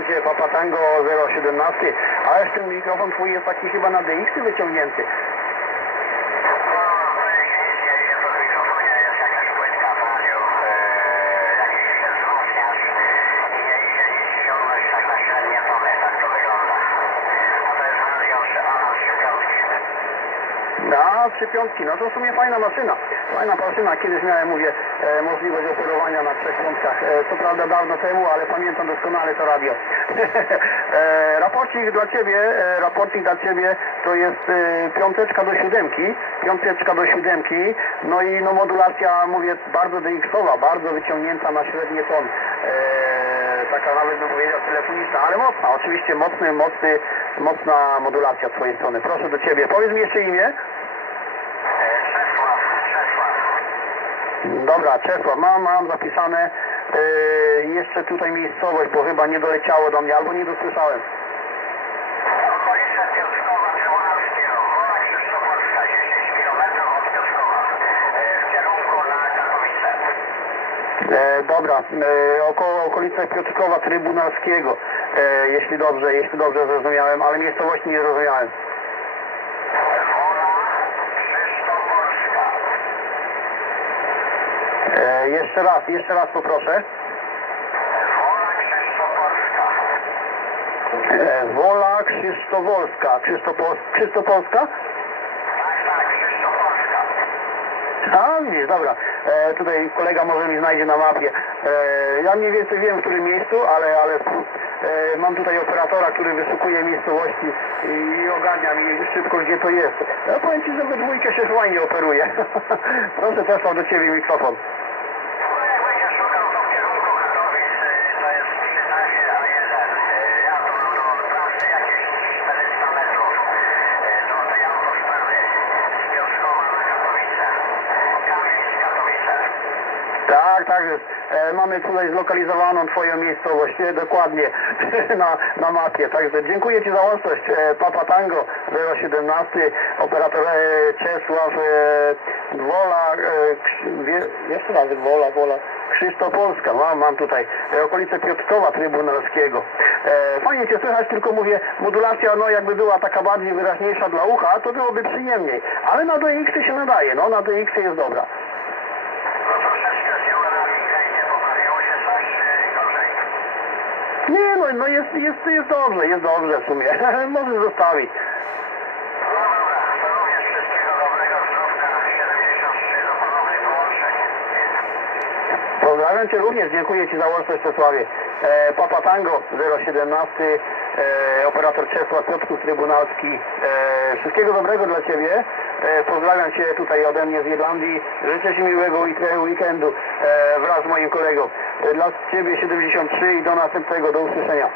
Pozdrawiam Cię, Papa Tango 017. Ależ ten mikrofon Twój jest taki chyba na DX wyciągnięty. Na trzy piątki, no to w sumie fajna maszyna. Fajna maszyna. Kiedyś miałem, mówię, e, możliwość operowania na trzech piątkach. E, co prawda dawno temu, ale pamiętam doskonale to radio. e, raporcik dla Ciebie, e, raporcik dla Ciebie to jest e, piąteczka do siódemki. Piąteczka do siódemki. No i no modulacja, mówię, bardzo DX-owa, bardzo wyciągnięta na średnie ton. E, taka nawet bym powiedział telefoniczna, ale mocna, oczywiście mocny, mocny, mocna modulacja z Twojej strony. Proszę do Ciebie. Powiedz mi jeszcze imię. Dobra, Czesław, mam, mam zapisane yy, jeszcze tutaj miejscowość, bo chyba nie doleciało do mnie, albo nie dosłyszałem. E, dobra, e, około okolice Piotrkowa Trybunalskiego, e, jeśli dobrze, jeśli dobrze zrozumiałem, ale miejscowości nie zrozumiałem. E, jeszcze raz, jeszcze raz poproszę. E, Wola Krzysztofowska. Krzysztopo, Krzysztopolska? A, widzisz, dobra. E, tutaj kolega może mi znajdzie na mapie. E, ja mniej więcej wiem, w którym miejscu, ale, ale e, mam tutaj operatora, który wyszukuje miejscowości i, i ogarnia mi szybko, gdzie to jest. Ja powiem Ci, że we dwójkę się fajnie operuje. Proszę, Czesław, do Ciebie mikrofon. Tak, tak. E, mamy tutaj zlokalizowaną Twoją miejscowość, e, dokładnie na, na mapie. Także dziękuję Ci za łączność. E, Papa Tango 017, operator e, Czesław e, Wola, e, wie, jeszcze raz Wola, Wola. Krzysztopolska, mam, mam tutaj e, okolice Piotrkowa Trybunalskiego. E, fajnie Cię słychać, tylko mówię, modulacja no jakby była taka bardziej wyraźniejsza dla ucha, to byłoby przyjemniej. Ale na DX się nadaje, no na DX jest dobra. Nie, no, no jest, jest, jest dobrze, jest dobrze w sumie. Możesz zostawić. Pozdrawiam Cię również, dziękuję Ci za łączność Czesławie. E, Papa Tango 017, e, operator Czesław Piotrków Trybunalski. E, wszystkiego dobrego dla Ciebie. E, pozdrawiam Cię tutaj ode mnie z Irlandii. Życzę Ci miłego week- weekendu e, wraz z moim kolegą. Dla Ciebie 73 i do następnego, do usłyszenia.